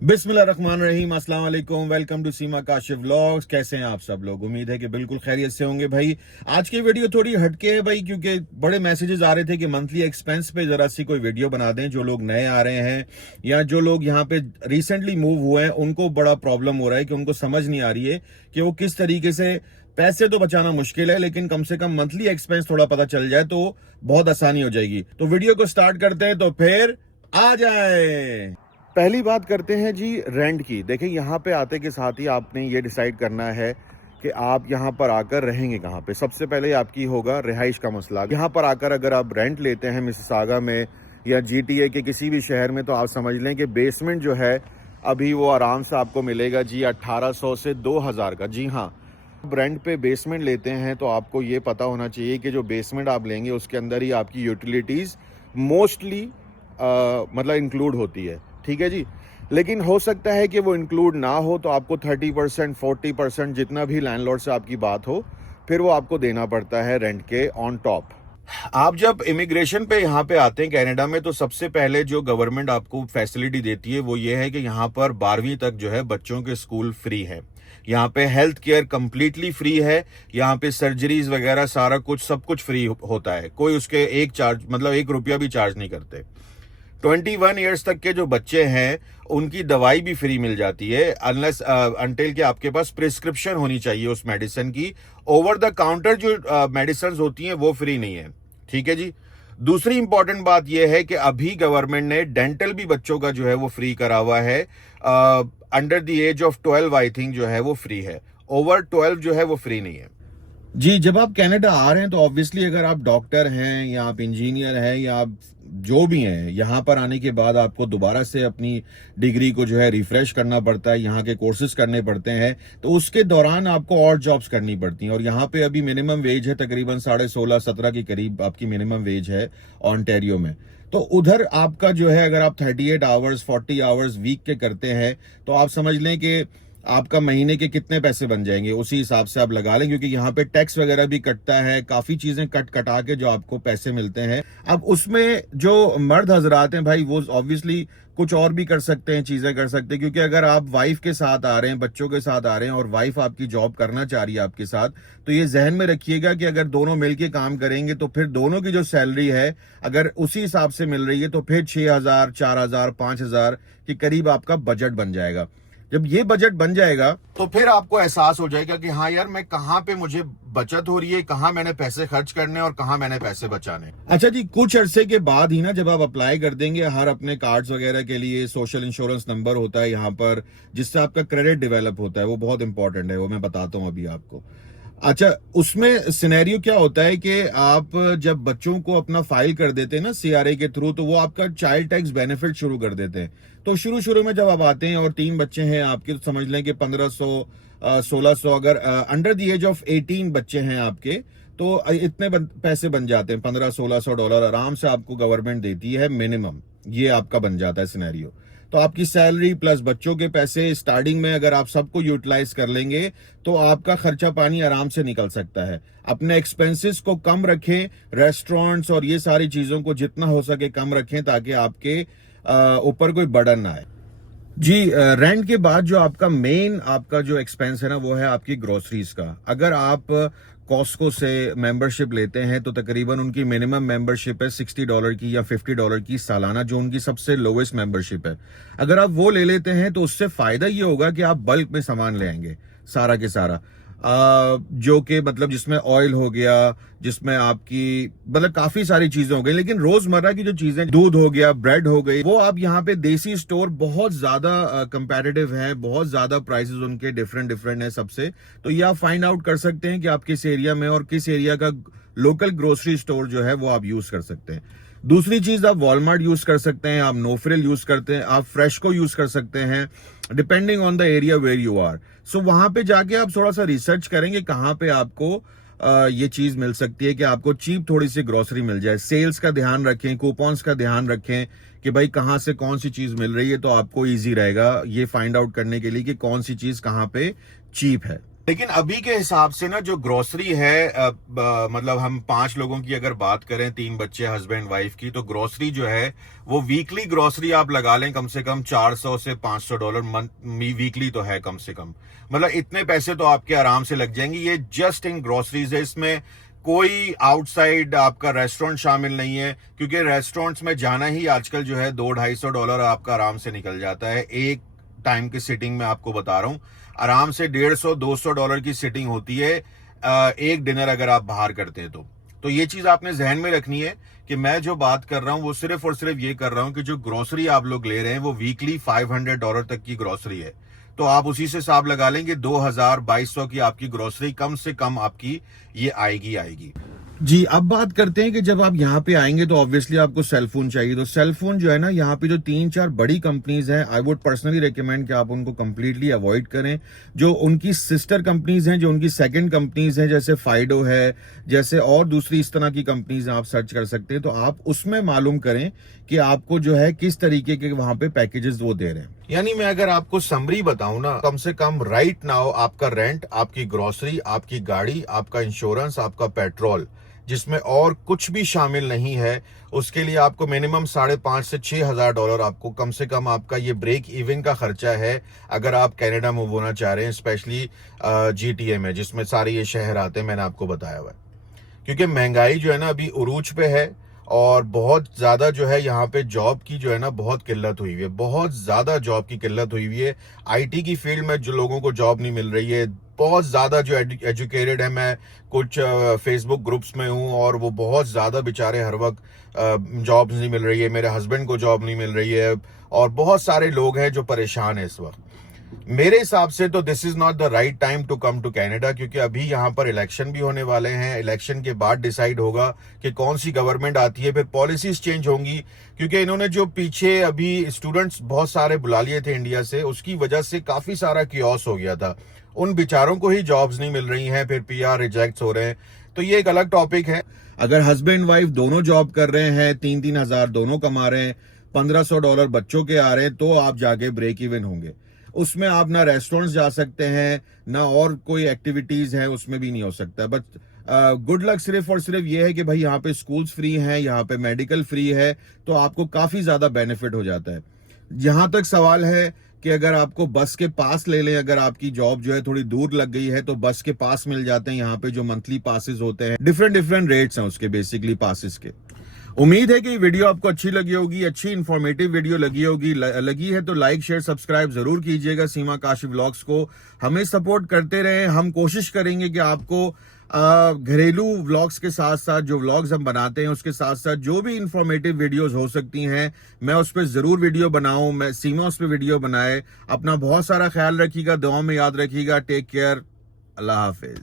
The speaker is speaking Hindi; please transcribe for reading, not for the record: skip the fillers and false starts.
बिस्मिल्लाहिर्रहमानिर्रहीम, अस्सलाम वालेकुम। Welcome to Seema Kashif vlogs. कैसे हैं आप सब लोग? उम्मीद है कि बिल्कुल खैरियत से होंगे भाई। आज की वीडियो थोड़ी हटके है भाई, क्योंकि बड़े मैसेजेस आ रहे थे कि मंथली एक्सपेंस पे जरा सी कोई वीडियो बना दें। जो लोग नए आ रहे हैं या जो लोग यहाँ पे रिसेंटली मूव हुए हैं, उनको बड़ा प्रॉब्लम हो रहा है कि उनको समझ नहीं आ रही है कि वो किस तरीके से, पैसे तो बचाना मुश्किल है लेकिन कम से कम मंथली एक्सपेंस थोड़ा पता चल जाए तो बहुत आसानी हो जाएगी। तो वीडियो को स्टार्ट करते हैं, तो फिर आ जाए। पहली बात करते हैं जी रेंट की। देखिए, यहाँ पे आते के साथ ही आपने ये डिसाइड करना है कि आप यहाँ पर आकर रहेंगे कहाँ पे। सबसे पहले आपकी होगा रिहाइश का मसला। यहाँ पर आकर अगर आप रेंट लेते हैं मिसिसागा में या जीटीए के किसी भी शहर में, तो आप समझ लें कि बेसमेंट जो है अभी वो आराम से आपको मिलेगा जी 1800 से 2000 का। जी हाँ, आप रेंट पे बेसमेंट लेते हैं तो आपको ये पता होना चाहिए कि जो बेसमेंट आप लेंगे उसके अंदर ही आपकी यूटिलिटीज़ मोस्टली मतलब इंक्लूड होती है। ठीक है जी। लेकिन हो सकता है कि वो इंक्लूड ना हो, तो आपको 30% 40% जितना भी लैंडलॉर्ड से आपकी बात हो, फिर वो आपको देना पड़ता है रेंट के ऑन टॉप। आप जब इमिग्रेशन पे यहाँ पे आते हैं कनाडा में, तो सबसे पहले जो गवर्नमेंट आपको फैसिलिटी देती है वो ये है कि यहाँ पर 12वीं तक जो है बच्चों के स्कूल फ्री है। यहाँ पे हेल्थ केयर कंप्लीटली फ्री है। यहाँ पे सर्जरीज वगैरह सारा कुछ सब कुछ फ्री होता है। कोई उसके एक चार्ज मतलब 1 रुपया भी चार्ज नहीं करते। 21 ईयर्स तक के जो बच्चे हैं उनकी दवाई भी फ्री मिल जाती है, अनलेस अनटिल कि आपके पास प्रिस्क्रिप्शन होनी चाहिए उस मेडिसिन की। ओवर द काउंटर जो मेडिसिन होती हैं वो फ्री नहीं है। ठीक है जी। दूसरी इंपॉर्टेंट बात यह है कि अभी गवर्नमेंट ने डेंटल भी बच्चों का जो है वो फ्री करा हुआ है। Under the age of 12 I think जो है वो फ्री है। ओवर 12 जो है वो फ्री नहीं है जी। जब आप कनाडा आ रहे हैं तो ऑब्वियसली अगर आप डॉक्टर हैं या आप इंजीनियर हैं या आप जो भी हैं, यहाँ पर आने के बाद आपको दोबारा से अपनी डिग्री को जो है रिफ्रेश करना पड़ता है, यहाँ के कोर्सेज करने पड़ते हैं। तो उसके दौरान आपको और जॉब्स करनी पड़ती हैं। और यहाँ पे अभी मिनिमम वेज है तकरीबन 16.5-17 के करीब आपकी मिनिमम वेज है ऑन्टेरियो में। तो उधर आपका जो है, अगर आप 38 आवर्स 40 आवर्स वीक के करते हैं तो आप समझ लें कि आपका महीने के कितने पैसे बन जाएंगे, उसी हिसाब से आप लगा लें। क्योंकि यहाँ पे टैक्स वगैरह भी कटता है, काफी चीजें कटा के जो आपको पैसे मिलते हैं। अब उसमें जो मर्द हजरात हैं भाई, वो ऑब्वियसली कुछ और भी कर सकते हैं, चीजें कर सकते हैं। क्योंकि अगर आप वाइफ के साथ आ रहे हैं, बच्चों के साथ आ रहे हैं और वाइफ आपकी जॉब करना चाह रही है आपके साथ, तो ये जहन में रखिएगा कि अगर दोनों मिलके काम करेंगे तो फिर दोनों की जो सैलरी है अगर उसी हिसाब से मिल रही है तो फिर 6000 4000 5000 के करीब आपका बजट बन जाएगा। जब ये बजट बन जाएगा तो फिर आपको एहसास हो जाएगा कि हाँ यार, मैं कहाँ पे मुझे बचत हो रही है, कहाँ मैंने पैसे खर्च करने और कहाँ मैंने पैसे बचाने। अच्छा जी, कुछ अरसे के बाद ही ना, जब आप अप्लाई कर देंगे हर अपने कार्ड्स वगैरह के लिए, सोशल इंश्योरेंस नंबर होता है यहाँ पर जिससे आपका क्रेडिट डेवलप होता है, वो बहुत इंपॉर्टेंट है, वो मैं बताता हूँ अभी आपको। अच्छा, उसमें सिनेरियो क्या होता है कि आप जब बच्चों को अपना फाइल कर देते हैं ना सीआरए के थ्रू, तो वो आपका चाइल्ड टैक्स बेनिफिट शुरू कर देते हैं। तो शुरू शुरू में जब आप आते हैं और 3 बच्चे हैं आपके, तो समझ लें कि 1500 1600, अगर अंडर द एज ऑफ 18 बच्चे हैं आपके, तो इतने पैसे बन जाते हैं। $1500-1600 आराम से आपको गवर्नमेंट देती है मिनिमम। ये आपका बन जाता है सिनेरियो। तो आपकी सैलरी प्लस बच्चों के पैसे स्टार्टिंग में अगर आप सबको यूटिलाइज कर लेंगे तो आपका खर्चा पानी आराम से निकल सकता है। अपने एक्सपेंसेस को कम रखें, रेस्टोरेंट्स और ये सारी चीजों को जितना हो सके कम रखें, ताकि आपके ऊपर कोई बर्डन ना आए जी। रेंट के बाद जो आपका मेन आपका जो एक्सपेंस है ना, वो है आपकी ग्रोसरीज का। अगर आप कॉस्को से मेंबरशिप लेते हैं तो तकरीबन उनकी मिनिमम मेंबरशिप है $60 की या $50 की सालाना, जो उनकी सबसे लोवेस्ट मेंबरशिप है। अगर आप वो ले लेते हैं तो उससे फायदा ये होगा कि आप बल्क में सामान ले आएंगे सारा के सारा, जो कि मतलब जिसमें ऑयल हो गया, जिसमें आपकी मतलब काफी सारी चीजें हो गई। लेकिन रोजमर्रा की जो चीजें, दूध हो गया, ब्रेड हो गई, वो आप यहाँ पे देसी स्टोर बहुत ज्यादा कंपैरेटिव है, बहुत ज्यादा प्राइसेस उनके डिफरेंट है सबसे। तो ये आप फाइंड आउट कर सकते हैं कि आप किस एरिया में और किस एरिया का लोकल ग्रोसरी स्टोर जो है वो आप यूज कर सकते हैं। दूसरी चीज, आप वॉलमार्ट यूज कर सकते हैं, आप नोफ्रिल यूज करते हैं, आप फ्रेश को यूज कर सकते हैं, depending on the area where you are. So वहां पे जाके आप थोड़ा सा रिसर्च करेंगे कहां पे आपको ये चीज मिल सकती है कि आपको चीप थोड़ी सी ग्रोसरी मिल जाए। सेल्स का ध्यान रखें, कूपन्स का ध्यान रखें कि भाई कहां से कौन सी चीज मिल रही है, तो आपको इजी रहेगा ये फाइंड आउट करने के लिए कि कौन सी चीज कहां पे चीप है। लेकिन अभी के हिसाब से ना जो ग्रोसरी है मतलब हम 5 लोगों की अगर बात करें, 3 बच्चे, हस्बैंड वाइफ की, तो ग्रोसरी जो है वो वीकली ग्रोसरी आप लगा लें कम से कम $400 से $500 वीकली तो है कम से कम। मतलब इतने पैसे तो आपके आराम से लग जाएंगे। ये जस्ट इन ग्रोसरीज है, इसमें कोई आउटसाइड आपका रेस्टोरेंट शामिल नहीं है, क्योंकि रेस्टोरेंट्स में जाना ही आजकल जो है $200-250 आपका आराम से निकल जाता है। एक टाइम की सिटिंग में आपको बता रहा हूं, आराम से $150-200 की सिटिंग होती है एक डिनर अगर आप बाहर करते हैं तो ये चीज आपने जहन में रखनी है कि मैं जो बात कर रहा हूं वो सिर्फ और सिर्फ ये कर रहा हूं कि जो ग्रोसरी आप लोग ले रहे हैं वो वीकली $500 तक की ग्रोसरी है। तो आप उसी से हिसाब लगा लेंगे, 2200 की आपकी ग्रोसरी कम से कम आपकी ये आएगी। जी, अब बात करते हैं कि जब आप यहाँ पे आएंगे तो ऑब्वियसली आपको सेलफोन चाहिए। तो सेलफोन जो है ना, यहाँ पे जो 3-4 बड़ी कंपनीज हैं, आई वुड पर्सनली रिकमेंड कि आप उनको कंप्लीटली अवॉइड करें। जो उनकी सिस्टर कंपनीज हैं, जो उनकी सेकंड कंपनीज हैं, जैसे फाइडो है, जैसे और दूसरी इस तरह की कंपनीज आप सर्च कर सकते हैं। तो आप उसमें मालूम करें कि आपको जो है किस तरीके के वहां पे पैकेजेस वो दे रहे हैं। यानी मैं अगर आपको समरी बताऊं ना, कम से कम राइट नाउ आपका रेंट, आपकी ग्रोसरी, आपकी गाड़ी, आपका इंश्योरेंस, आपका पेट्रोल, जिसमें और कुछ भी शामिल नहीं है, उसके लिए आपको मिनिमम $5,500 से $6,000 आपको कम से कम आपका ये ब्रेक इवन का खर्चा है अगर आप कनाडा मूव होना चाह रहे हैं, स्पेशली GTA में, जिसमें सारे ये शहर आते हैं, मैंने आपको बताया हुआ है। क्योंकि महंगाई जो है ना अभी उरूज पे है और बहुत ज्यादा जो है यहाँ पे जॉब की जो है ना बहुत किल्लत हुई हुई है, बहुत ज्यादा जॉब की किल्लत हुई हुई है। आईटी की फील्ड में जो लोगों को जॉब नहीं मिल रही है, बहुत ज्यादा जो एजुकेटेड है, मैं कुछ फेसबुक ग्रुप्स में हूँ और वो बहुत ज्यादा बेचारे हर वक्त जॉब नहीं मिल रही है, मेरे हस्बैंड को जॉब नहीं मिल रही है और बहुत सारे लोग हैं जो परेशान है इस वक्त। मेरे हिसाब से तो this is not the right time to come to Canada, क्योंकि अभी यहाँ पर इलेक्शन भी होने वाले हैं। इलेक्शन के बाद डिसाइड होगा कि कौन सी गवर्नमेंट आती है, फिर पॉलिसीज चेंज होंगी। क्योंकि इन्होंने जो पीछे अभी स्टूडेंट्स बहुत सारे बुला लिए थे इंडिया से, उसकी वजह से काफी सारा कियोस हो गया था। उन बेचारों को ही जॉब्स नहीं मिल रही हैं, फिर PR रिजेक्ट हो रहे हैं। तो ये एक अलग टॉपिक है। अगर हस्बैंड वाइफ दोनों जॉब कर रहे हैं, 3-3 हजार दोनों कमा रहे हैं, $1,500 बच्चों के आ रहे हैं, तो आप जाके ब्रेक इवन होंगे। उसमें आप ना रेस्टोरेंट्स जा सकते हैं, ना और कोई एक्टिविटीज है, उसमें भी नहीं हो सकता। बट गुड लक सिर्फ और सिर्फ ये है कि भाई यहाँ पे स्कूल्स फ्री हैं, यहाँ पे मेडिकल फ्री है, तो आपको काफी ज्यादा बेनिफिट हो जाता है। जहां तक सवाल है कि अगर आपको बस के पास ले लें, अगर आपकी जॉब जो है थोड़ी दूर लग गई है, तो बस के पास मिल जाते हैं यहाँ पे, जो मंथली पासेस होते हैं, डिफरेंट रेट्स हैं उसके, बेसिकली पासेस के। उम्मीद है कि वीडियो आपको अच्छी लगी होगी, अच्छी इंफॉर्मेटिव वीडियो लगी होगी। लगी है तो लाइक शेयर सब्सक्राइब जरूर कीजिएगा सीमा काशिफ व्लॉग्स को। हमें सपोर्ट करते रहें। हम कोशिश करेंगे कि आपको घरेलू व्लॉग्स के साथ साथ, जो व्लॉग्स हम बनाते हैं उसके साथ साथ, जो भी इंफॉर्मेटिव वीडियोस हो सकती हैं, मैं उस पर जरूर वीडियो बनाऊं, मैं सीमा उस पर वीडियो बनाए। अपना बहुत सारा ख्याल रखिएगा, दुआ में याद रखिएगा। टेक केयर, अल्लाह हाफिज।